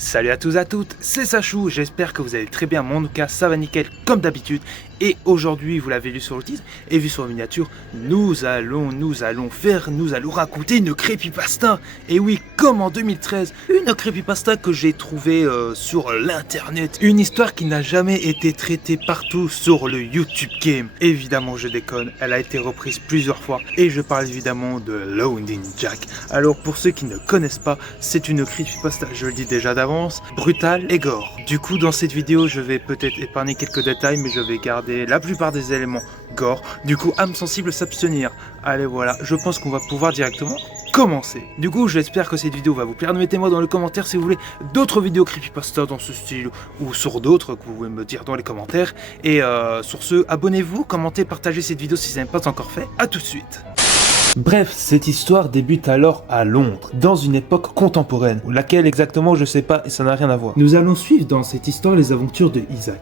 Salut à tous et à toutes, c'est Sachou, j'espère que vous allez très bien, mon cas ça va nickel comme d'habitude. Et aujourd'hui, vous l'avez lu sur le titre et vu sur la miniature, nous allons raconter une creepypasta. Et oui, comme en 2013, une creepypasta que j'ai trouvée sur l'internet. Une histoire qui n'a jamais été traitée partout sur le YouTube Game. Évidemment, je déconne, elle a été reprise plusieurs fois et je parle évidemment de Loading Jack. Alors pour ceux qui ne connaissent pas, c'est une creepypasta, je le dis déjà d'avance, brutale et gore. Du coup, dans cette vidéo, je vais peut-être épargner quelques détails, mais je vais garder la plupart des éléments gore. Du coup, âme sensible, s'abstenir. Allez, voilà, je pense qu'on va pouvoir directement commencer. Du coup, j'espère que cette vidéo va vous plaire. Mettez-moi dans les commentaires si vous voulez d'autres vidéos creepypasta dans ce style ou sur d'autres que vous pouvez me dire dans les commentaires. Et sur ce, abonnez-vous, commentez, partagez cette vidéo si ce n'est pas encore fait. A tout de suite. Bref, cette histoire débute alors à Londres, dans une époque contemporaine, laquelle exactement je sais pas et ça n'a rien à voir. Nous allons suivre dans cette histoire les aventures de Isaac.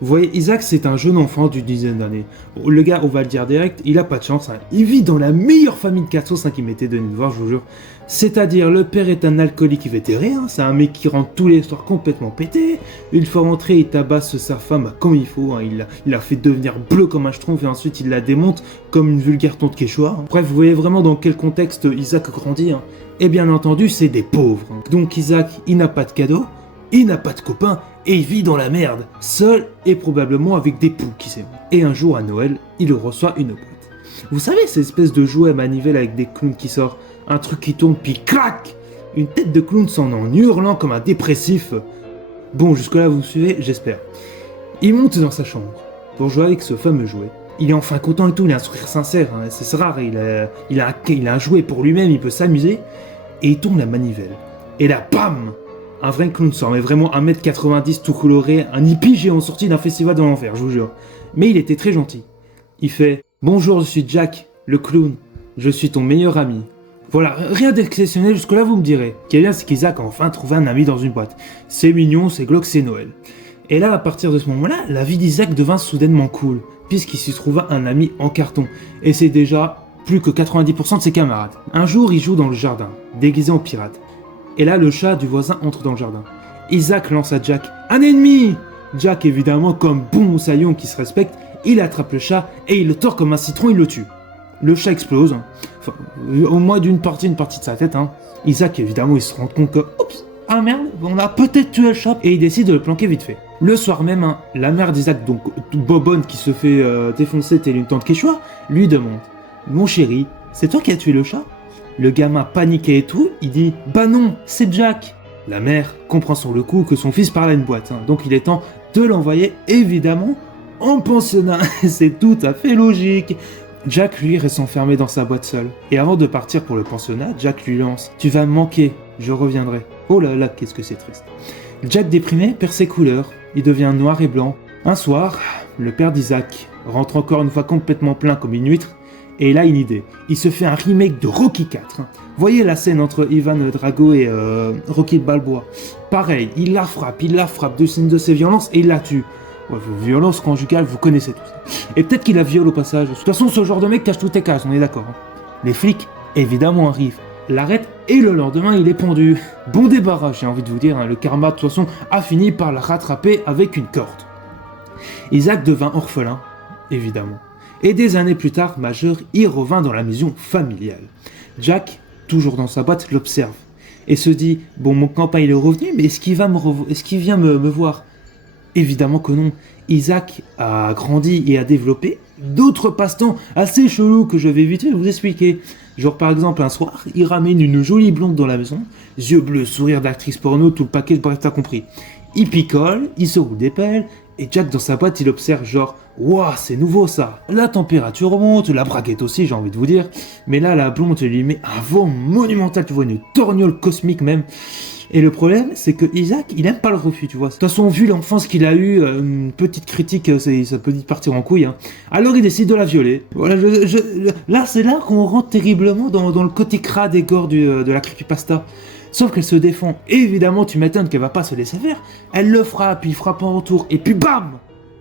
Vous voyez, Isaac c'est un jeune enfant d'une dizaine d'années. Bon, le gars, on va le dire direct, il a pas de chance, hein. Il vit dans la meilleure famille de 4 sauces qui m'était donné de voir, je vous jure. C'est-à-dire, le père est un alcoolique vétéré, hein. C'est un mec qui rentre tous les soirs complètement pété. Une fois rentré, il tabasse sa femme comme il faut, hein. Il l'a fait devenir bleu comme un schtroumpf et ensuite il la démonte comme une vulgaire tonte quechua, hein. Bref, vous voyez vraiment dans quel contexte Isaac grandit, hein. Et bien entendu, c'est des pauvres, hein. Donc Isaac, il n'a pas de cadeau, il n'a pas de copains, et il vit dans la merde, seul et probablement avec des poux, qui sait. Et un jour à Noël, il reçoit une boîte. Vous savez, cette espèce de jouet manivelle avec des clowns qui sort, un truc qui tourne puis crac, une tête de clown s'en en hurlant comme un dépressif. Bon, jusque là vous me suivez, j'espère. Il monte dans sa chambre pour jouer avec ce fameux jouet. Il est enfin content et tout, il a un sourire sincère, hein, c'est rare, il a un jouet pour lui-même, il peut s'amuser, et il tourne la manivelle. Et là, bam! Un vrai clown sort, mais vraiment 1m90 tout coloré, un hippie géant sorti d'un festival de l'enfer, je vous jure. Mais il était très gentil. Il fait « Bonjour, je suis Jack, le clown. Je suis ton meilleur ami. » Voilà, rien d'exceptionnel, jusque-là vous me direz. Ce qui est bien, c'est qu'Isaac a enfin trouvé un ami dans une boîte. C'est mignon, c'est glauque, c'est Noël. Et là, à partir de ce moment-là, la vie d'Isaac devint soudainement cool, puisqu'il s'y trouva un ami en carton. Et c'est déjà plus que 90% de ses camarades. Un jour, il joue dans le jardin, déguisé en pirate. Et là, le chat du voisin entre dans le jardin. Isaac lance à Jack « Un ennemi !» Jack, évidemment, comme bon moussaillon qui se respecte, il attrape le chat et il le tord comme un citron, il le tue. Le chat explose, hein. Enfin, au moins d'une partie de sa tête. Hein. Isaac, évidemment, il se rend compte que « Oups, ah merde, on a peut-être tué le chat !» Et il décide de le planquer vite fait. Le soir même, hein, la mère d'Isaac, donc Bobonne qui se fait défoncer telle une tante quechua, lui demande « Mon chéri, c'est toi qui as tué le chat ?» Le gamin paniqué et tout, il dit « Bah non, c'est Jack !» La mère comprend sur le coup que son fils parle à une boîte, hein, donc il est temps de l'envoyer évidemment en pensionnat. C'est tout à fait logique. Jack, lui, reste enfermé dans sa boîte seul. Et avant de partir pour le pensionnat, Jack lui lance « Tu vas me manquer, je reviendrai. » Oh là là, qu'est-ce que c'est triste. Jack déprimé perd ses couleurs, il devient noir et blanc. Un soir, le père d'Isaac rentre encore une fois complètement plein comme une huître. Et là, une idée. Il se fait un remake de Rocky 4. Voyez la scène entre Ivan Drago et Rocky Balboa. Pareil, il la frappe de ses violences et il la tue. Ouais, vos violences conjugales, vous connaissez tout ça. Et peut-être qu'il la viole au passage. De toute façon, ce genre de mec cache toutes tes cases, on est d'accord. Hein. Les flics, évidemment, arrivent, l'arrêtent et le lendemain, il est pendu. Bon débarras, j'ai envie de vous dire. Hein. Le karma, de toute façon, a fini par la rattraper avec une corde. Isaac devint orphelin, évidemment. Et des années plus tard, majeur, il revint dans la maison familiale. Jack, toujours dans sa boîte, l'observe et se dit « Bon, mon copain il est revenu, mais est-ce qu'il vient me voir ?» Évidemment que non. Isaac a grandi et a développé d'autres passe-temps assez chelous que je vais vite vous expliquer. Genre par exemple un soir, il ramène une jolie blonde dans la maison, yeux bleus, sourire d'actrice porno, tout le paquet, bref t'as compris. Il picole, il se roule des pelles, et Jack dans sa boîte il observe genre « Wouah, c'est nouveau ça !» La température monte, la braguette aussi j'ai envie de vous dire, mais là la blonde lui met un vent monumental, tu vois une torgnole cosmique même. Et le problème, c'est que Isaac, il aime pas le refus, tu vois. De toute façon, vu l'enfance qu'il a eue, une petite critique, ça peut vite partir en couille. Hein. Alors il décide de la violer. Voilà, là, c'est là qu'on rentre terriblement dans le côté crade et gore de la creepypasta. Sauf qu'elle se défend. Et évidemment, tu m'étonnes qu'elle va pas se laisser faire. Elle le frappe, il frappe en retour, et puis bam,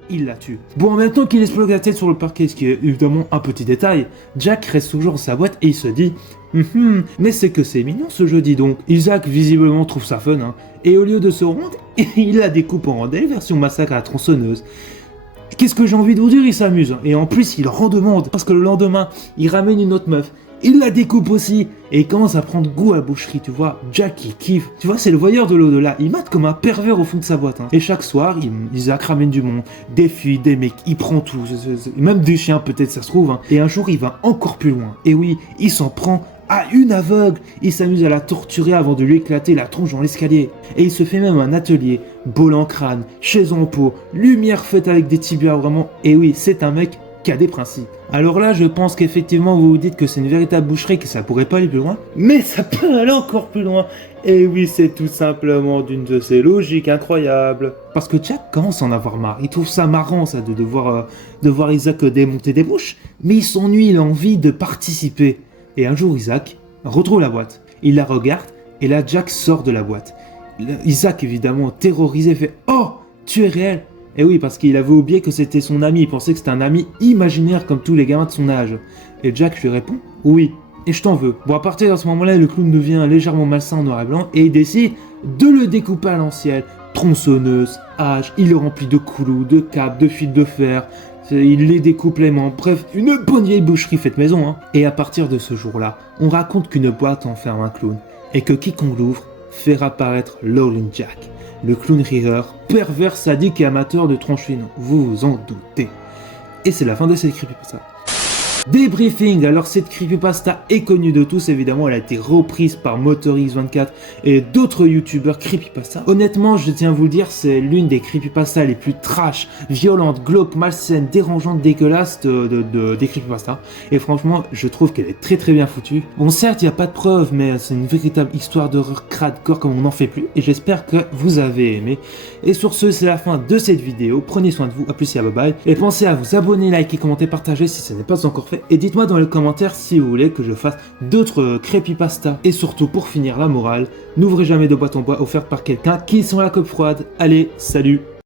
il la tue. Bon, en même temps qu'il explose la tête sur le parquet, ce qui est évidemment un petit détail, Jack reste toujours dans sa boîte et il se dit Mais c'est que c'est mignon ce jeu, dis donc. Isaac visiblement trouve ça fun, hein. Et au lieu de se rendre, il la découpe en rondelles version massacre à la tronçonneuse. Qu'est-ce que j'ai envie de vous dire, il s'amuse. Et en plus, il redemande, parce que le lendemain, il ramène une autre meuf. Il la découpe aussi, et il commence à prendre goût à la boucherie, tu vois. Jack, il kiffe. Tu vois, c'est le voyeur de l'au-delà. Il mate comme un pervers au fond de sa boîte, hein. Et chaque soir, Isaac ramène du monde. Des filles, des mecs, il prend tout. Même des chiens, peut-être, ça se trouve, hein. Et un jour, il va encore plus loin. Et oui, il s'en prend à une aveugle. Il s'amuse à la torturer avant de lui éclater la tronche dans l'escalier. Et il se fait même un atelier. Bol en crâne, chaise en peau, lumière faite avec des tibias, vraiment. Et oui, c'est un mec qui a des principes. Alors là, je pense qu'effectivement, vous vous dites que c'est une véritable boucherie, que ça pourrait pas aller plus loin. Mais ça peut aller encore plus loin. Et oui, c'est tout simplement d'une de ces logiques incroyables. Parce que Jack commence à en avoir marre. Il trouve ça marrant, ça, de voir Isaac démonter des bouches. Mais il s'ennuie, il a envie de participer. Et un jour, Isaac retrouve la boîte. Il la regarde, et là, Jack sort de la boîte. Isaac, évidemment, terrorisé, fait « Oh, tu es réel !» Et oui, parce qu'il avait oublié que c'était son ami. Il pensait que c'était un ami imaginaire comme tous les gamins de son âge. Et Jack lui répond « Oui, et je t'en veux. » Bon, à partir de ce moment-là, le clown devient légèrement malsain en noir et blanc, et il décide de le découper à l'ancienne. Tronçonneuse, hache, il le remplit de clous, de câbles, de fils de fer... Il les découpe les membres, bref, une bonne vieille boucherie faite maison, hein. Et à partir de ce jour-là, on raconte qu'une boîte enferme un clown, et que quiconque l'ouvre fait apparaître Lowling Jack, le clown rieur, pervers, sadique et amateur de tronches fines, vous vous en doutez. Et c'est la fin de cette creepypasta. Débriefing, alors cette creepypasta est connue de tous, évidemment, elle a été reprise par MotorX24 et d'autres youtubeurs creepypasta. Honnêtement, je tiens à vous le dire, c'est l'une des creepypastas les plus trash, violentes, glauques, malsaines, dérangeantes, dégueulasses des creepypasta. Et franchement, je trouve qu'elle est très très bien foutue. Bon, certes, il n'y a pas de preuves, mais c'est une véritable histoire d'horreur crade-corps comme on n'en fait plus, et j'espère que vous avez aimé. Et sur ce, c'est la fin de cette vidéo, prenez soin de vous, à plus et à bye bye, et pensez à vous abonner, liker, commenter, partager si ce n'est pas encore fait. Et dites-moi dans les commentaires si vous voulez que je fasse d'autres creepypasta. Et surtout, pour finir la morale, n'ouvrez jamais de boîte en bois offerte par quelqu'un qui sent la coque froide. Allez, salut!